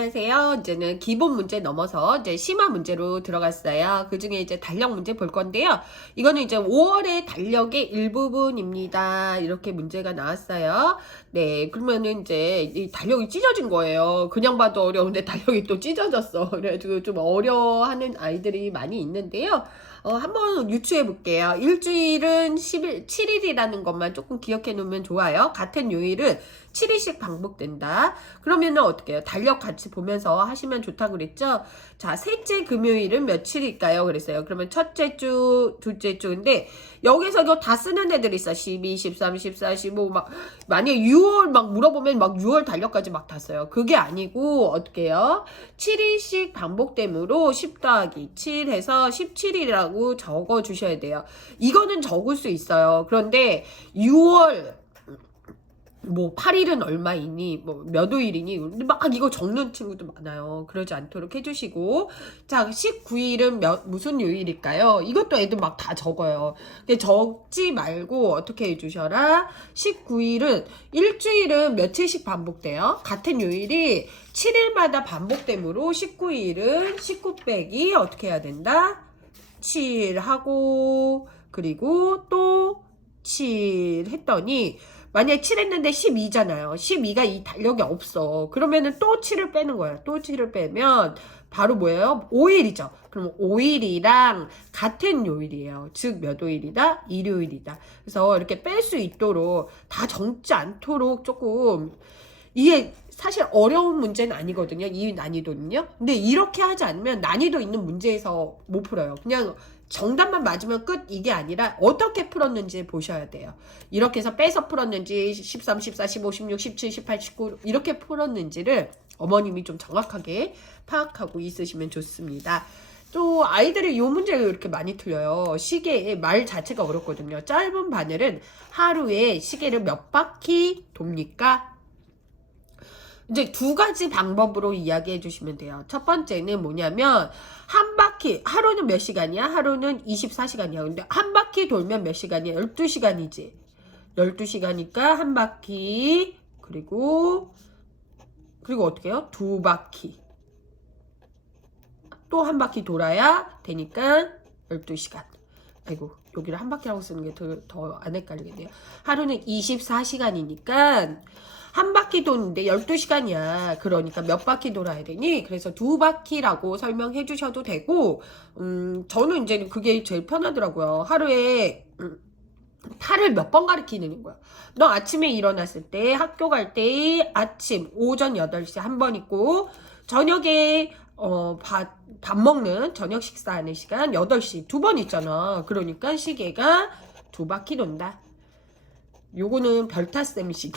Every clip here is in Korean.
안녕하세요. 이제는 기본 문제 넘어서 이제 심화 문제로 들어갔어요. 그 중에 이제 달력 문제 볼 건데요. 이거는 이제 5월의 달력의 일부분입니다. 이렇게 문제가 나왔어요. 네, 그러면은 이제 이 달력이 찢어진 거예요. 그냥 봐도 어려운데 달력이 또 찢어졌어. 그래가지고 좀 어려워하는 아이들이 많이 있는데요. 한번 유추해 볼게요. 일주일은 7일이라는 것만 조금 기억해 놓으면 좋아요. 같은 요일은 7일씩 반복된다. 그러면은 어떻게 해요? 달력 같이 보면서 하시면 좋다고 그랬죠? 자, 셋째 금요일은 며칠일까요? 그랬어요. 그러면 첫째 주, 둘째 주인데, 여기서 이거 다 쓰는 애들 있어. 12, 13, 14, 15, 만약에 6월 물어보면 6월 달력까지 다 써요. 그게 아니고, 어떻게 해요? 7일씩 반복되므로 10 더하기 7 해서 17일이라고 적어 주셔야 돼요. 이거는 적을 수 있어요. 그런데 6월 8일은 얼마이니? 몇 요일이니? 막 이거 적는 친구도 많아요. 그러지 않도록 해주시고. 자, 19일은 무슨 요일일까요? 이것도 애들 막 다 적어요. 근데 적지 말고 어떻게 해주셔라? 19일은, 일주일은 며칠씩 반복돼요? 같은 요일이 7일마다 반복되므로 19일은 19 빼기 어떻게 해야 된다? 7 하고, 그리고 또 7 했더니, 만약에 7 했는데 12잖아요. 12가 이 달력이 없어. 그러면은 또 7을 빼는 거예요. 또 7을 빼면 바로 뭐예요? 5일이죠. 그럼 5일이랑 같은 요일이에요. 즉 몇 요일이다? 일요일이다. 그래서 이렇게 뺄 수 있도록 다 적지 않도록 조금, 이게 사실 어려운 문제는 아니거든요. 이 난이도는요. 근데 이렇게 하지 않으면 난이도 있는 문제에서 못 풀어요. 그냥 정답만 맞으면 끝, 이게 아니라 어떻게 풀었는지 보셔야 돼요. 이렇게 해서 빼서 풀었는지 13, 14, 15, 16, 17, 18, 19 이렇게 풀었는지를 어머님이 좀 정확하게 파악하고 있으시면 좋습니다. 또 아이들이 이 문제를 이렇게 많이 틀려요. 시계의 말 자체가 어렵거든요. 짧은 바늘은 하루에 시계를 몇 바퀴 돕니까? 이제 두 가지 방법으로 이야기해 주시면 돼요. 첫 번째는 뭐냐면, 한 바퀴, 하루는 몇 시간이야? 하루는 24시간이야. 근데 한 바퀴 돌면 몇 시간이야? 12시간이지. 12시간이니까 한 바퀴, 그리고 어떻게 해요? 두 바퀴. 또 한 바퀴 돌아야 되니까 12시간. 아이고, 여기를 한 바퀴라고 쓰는 게 더 안 헷갈리겠네요. 하루는 24시간이니까, 한 바퀴 도는데 12시간이야. 그러니까 몇 바퀴 돌아야 되니? 그래서 두 바퀴라고 설명해 주셔도 되고, 저는 이제 그게 제일 편하더라고요. 하루에, 8을 몇 번 가리키는 거야. 너 아침에 일어났을 때, 학교 갈 때, 아침, 오전 8시 한 번 있고, 저녁에, 밥 먹는, 저녁 식사하는 시간 8시 두 번 있잖아. 그러니까 시계가 두 바퀴 돈다. 요거는 별타쌤식.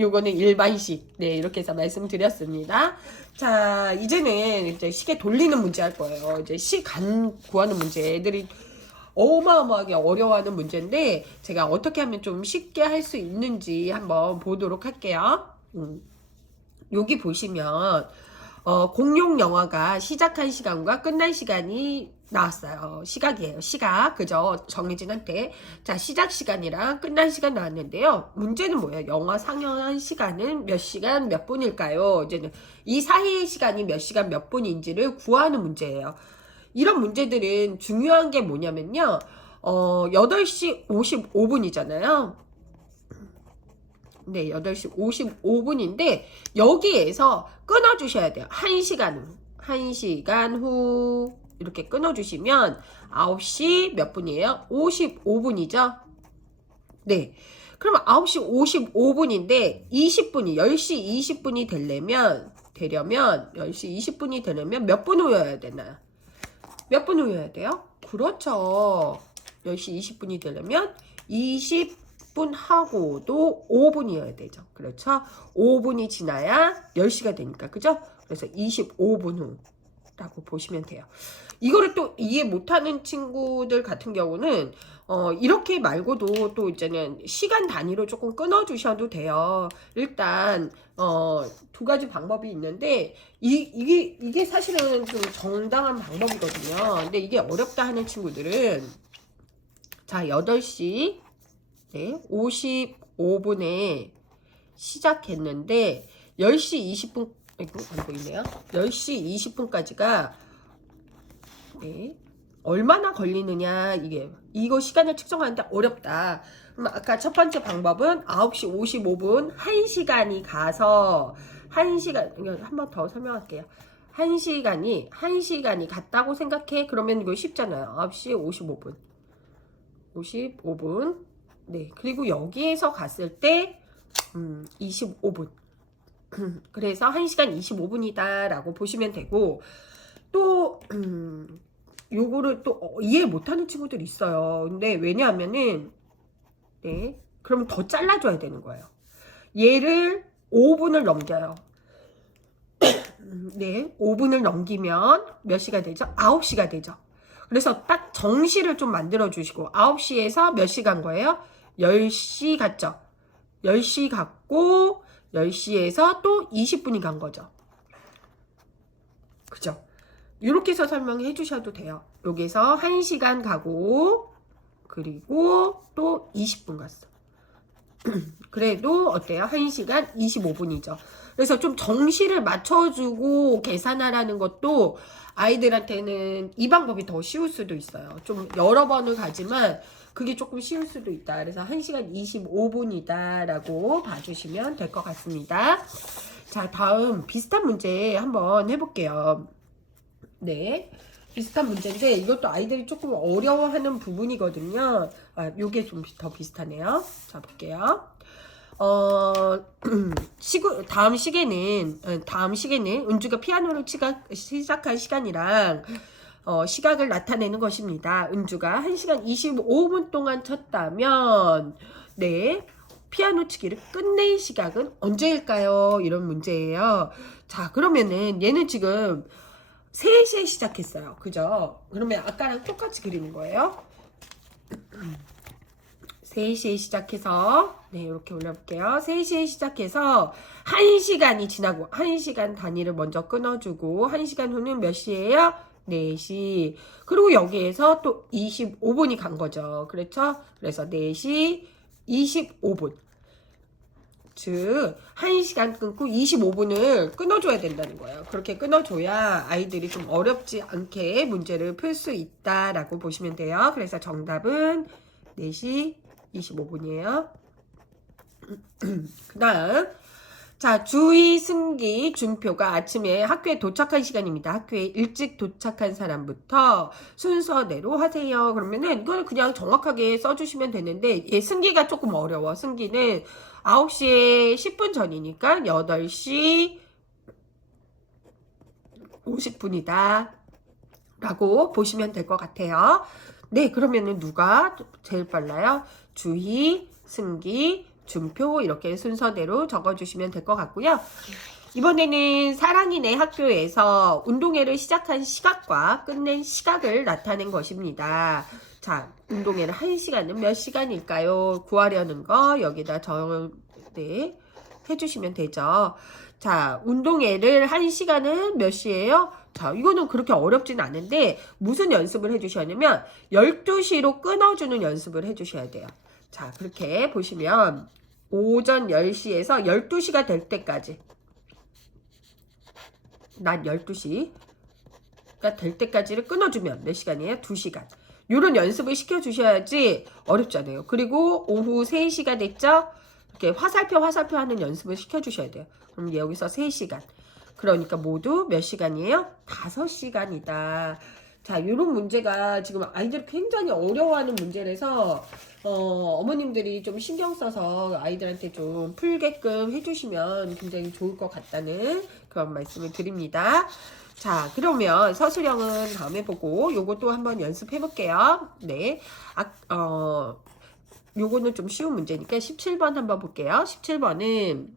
요거는 일반식. 네, 이렇게 해서 말씀드렸습니다. 자, 이제는 이제 시계 돌리는 문제 할 거예요. 이제 시간 구하는 문제. 애들이 어마어마하게 어려워하는 문제인데, 제가 어떻게 하면 좀 쉽게 할 수 있는지 한번 보도록 할게요. 여기 보시면, 공룡 영화가 시작한 시간과 끝난 시간이 나왔어요. 시각이에요. 시각. 그죠? 정해진 한테. 자, 시작 시간이랑 끝난 시간 나왔는데요. 문제는 뭐예요? 영화 상영한 시간은 몇 시간 몇 분일까요? 이제는 이 사이의 시간이 몇 시간 몇 분인지를 구하는 문제예요. 이런 문제들은 중요한 게 뭐냐면요. 8시 55분이잖아요. 네, 8시 55분인데 여기에서 끊어주셔야 돼요. 1시간 후 이렇게 끊어주시면 9시 몇 분이에요? 55분이죠? 네. 그럼 9시 55분인데 20분이 10시 20분이 되려면 10시 20분이 되려면 몇 분 후여야 되나요? 몇 분 후여야 돼요? 그렇죠. 10시 20분이 되려면 20분 하고도 5분이어야 되죠. 그렇죠? 5분이 지나야 10시가 되니까. 그죠? 그래서 25분 후라고 보시면 돼요. 이거를 또 이해 못하는 친구들 같은 경우는 이렇게 말고도 또 이제는 시간 단위로 조금 끊어주셔도 돼요. 일단 두 가지 방법이 있는데 이게 사실은 좀 정당한 방법이거든요. 근데 이게 어렵다 하는 친구들은 자 8시 네, 55분에 시작했는데 10시 20분 아이고, 안 보이네요. 10시 20분까지가, 네. 얼마나 걸리느냐, 이거 시간을 측정하는데 어렵다. 그럼 아까 첫 번째 방법은 9시 55분, 1시간이 가서, 1시간, 한 번 더 설명할게요. 1시간이 갔다고 생각해. 그러면 이거 쉽잖아요. 9시 55분. 55분. 네. 그리고 여기에서 갔을 때, 25분. 그래서 1시간 25분이다 라고 보시면 되고, 또 요거를 또 이해 못하는 친구들 있어요. 근데 왜냐하면은 네, 그러면 더 잘라줘야 되는 거예요. 얘를 5분을 넘겨요. 네, 5분을 넘기면 몇 시가 되죠? 9시가 되죠. 그래서 딱 정시를 좀 만들어 주시고 9시에서 몇 시 간 거예요? 10시 갔죠. 10시 갔고 10시에서 또 20분이 간 거죠. 그죠? 이렇게 해서 설명해 주셔도 돼요. 여기서 1시간 가고 그리고 또 20분 갔어. 그래도 어때요? 1시간 25분이죠. 그래서 좀 정시를 맞춰주고 계산하라는 것도 아이들한테는 이 방법이 더 쉬울 수도 있어요. 좀 여러 번을 가지만 그게 조금 쉬울 수도 있다. 그래서 1시간 25분이다 라고 봐주시면 될 것 같습니다. 자, 다음 비슷한 문제 한번 해볼게요. 네. 비슷한 문제인데 이것도 아이들이 조금 어려워하는 부분이거든요. 요게 좀 더 비슷하네요. 자, 볼게요. 다음 시계는 은주가 피아노를 시작한 시간이랑 시각을 나타내는 것입니다. 은주가 1시간 25분 동안 쳤다면 네, 피아노 치기를 끝낸 시각은 언제일까요? 이런 문제예요. 자, 그러면은 얘는 지금 3시에 시작했어요. 그죠? 그러면 아까랑 똑같이 그리는 거예요. 3시에 시작해서 네, 이렇게 올려볼게요. 3시에 시작해서 1시간이 지나고 1시간 단위를 먼저 끊어주고 1시간 후는 몇 시예요? 4시. 그리고 여기에서 또 25분이 간 거죠. 그렇죠? 그래서 4시 25분. 즉 1시간 끊고 25분을 끊어줘야 된다는 거예요. 그렇게 끊어줘야 아이들이 좀 어렵지 않게 문제를 풀 수 있다라고 보시면 돼요. 그래서 정답은 4시 25분이에요. 그 다음 자, 주희, 승기, 준표가 아침에 학교에 도착한 시간입니다. 학교에 일찍 도착한 사람부터 순서대로 하세요. 그러면은 이걸 그냥 정확하게 써주시면 되는데 승기가 조금 어려워. 승기는 9시에 10분 전이니까 8시 50분이다 라고 보시면 될 것 같아요. 네, 그러면은 누가 제일 빨라요? 주희, 승기, 준표 이렇게 순서대로 적어주시면 될 것 같고요. 이번에는 사랑이네 학교에서 운동회를 시작한 시각과 끝낸 시각을 나타낸 것입니다. 자, 운동회를 1시간은 몇 시간일까요? 구하려는 거 여기다 네, 해주시면 되죠. 자, 운동회를 1시간은 몇 시예요? 자, 이거는 그렇게 어렵진 않은데 무슨 연습을 해주셔야냐면 12시로 끊어주는 연습을 해주셔야 돼요. 자, 그렇게 보시면 오전 10시에서 12시가 될 때까지 낮 12시가 될 때까지를 끊어주면 몇 시간이에요? 2시간. 요런 연습을 시켜주셔야지 어렵잖아요. 그리고 오후 3시가 됐죠? 이렇게 화살표 하는 연습을 시켜주셔야 돼요. 그럼 여기서 3시간. 그러니까 모두 몇 시간이에요? 5시간이다. 자, 요런 문제가 지금 아이들이 굉장히 어려워하는 문제라서 어머님들이 좀 신경 써서 아이들한테 좀 풀게끔 해주시면 굉장히 좋을 것 같다는 그런 말씀을 드립니다. 자, 그러면 서술형은 다음에 보고 요것도 한번 연습해 볼게요. 네. 요거는 좀 쉬운 문제니까 17번 한번 볼게요. 17번은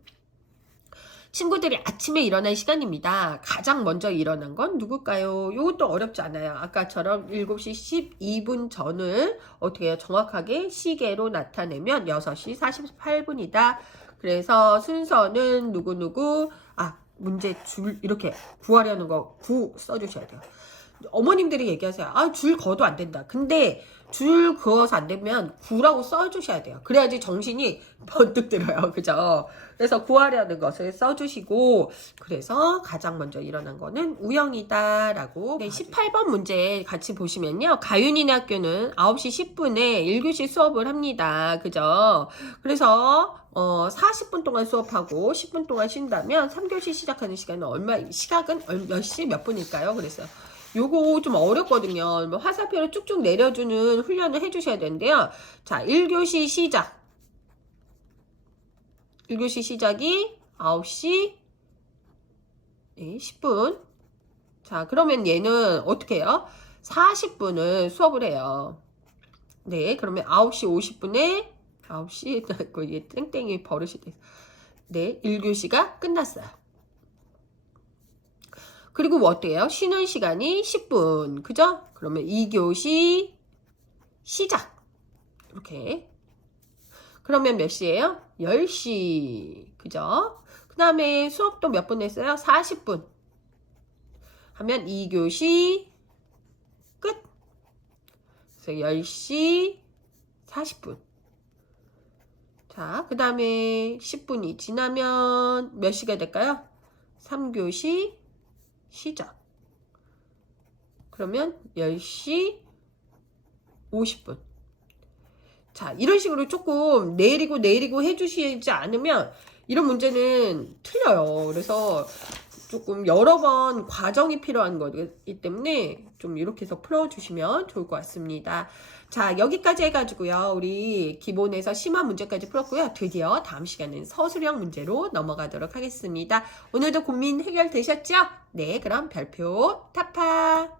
친구들이 아침에 일어날 시간입니다. 가장 먼저 일어난 건 누굴까요? 이것도 어렵지 않아요. 아까처럼 7시 12분 전을 어떻게 해요? 정확하게 시계로 나타내면 6시 48분이다. 그래서 순서는 누구누구 문제 줄 이렇게 구하려는 거 9 써주셔야 돼요. 어머님들이 얘기하세요. 줄 거도 안 된다. 근데 줄 그어서 안 되면 구라고 써주셔야 돼요. 그래야지 정신이 번뜩 들어요. 그죠? 그래서 구하려는 것을 써주시고, 그래서 가장 먼저 일어난 거는 우영이다 라고. 네, 18번 문제 같이 보시면요. 가윤이네 학교는 9시 10분에 1교시 수업을 합니다. 그죠? 그래서 40분 동안 수업하고 10분 동안 쉰다면 3교시 시작하는 시간은 시각은 몇 시 몇 분일까요? 그래서 요거 좀 어렵거든요. 뭐 화살표를 쭉쭉 내려주는 훈련을 해주셔야 되는데요. 자, 1교시 시작. 1교시 시작이 9시 10분. 자, 그러면 얘는 어떻게 해요? 40분을 수업을 해요. 네, 그러면 9시 50분에 9시, 이게 땡땡이 버릇이 돼서. 네, 1교시가 끝났어요. 그리고 뭐 어때요? 쉬는 시간이 10분. 그죠? 그러면 2교시 시작. 이렇게. 그러면 몇 시예요? 10시. 그죠? 그 다음에 수업도 몇 분 했어요? 40분. 하면 2교시 끝. 그래서 10시 40분. 자, 그 다음에 10분이 지나면 몇 시가 될까요? 3교시 시작. 그러면 10시 50분. 자, 이런 식으로 조금 내리고 해주시지 않으면 이런 문제는 틀려요. 그래서 조금 여러 번 과정이 필요한 거기 때문에 좀 이렇게 해서 풀어주시면 좋을 것 같습니다. 자, 여기까지 해가지고요. 우리 기본에서 심화 문제까지 풀었고요. 드디어 다음 시간에는 서술형 문제로 넘어가도록 하겠습니다. 오늘도 고민 해결되셨죠? 네, 그럼 별표 타파.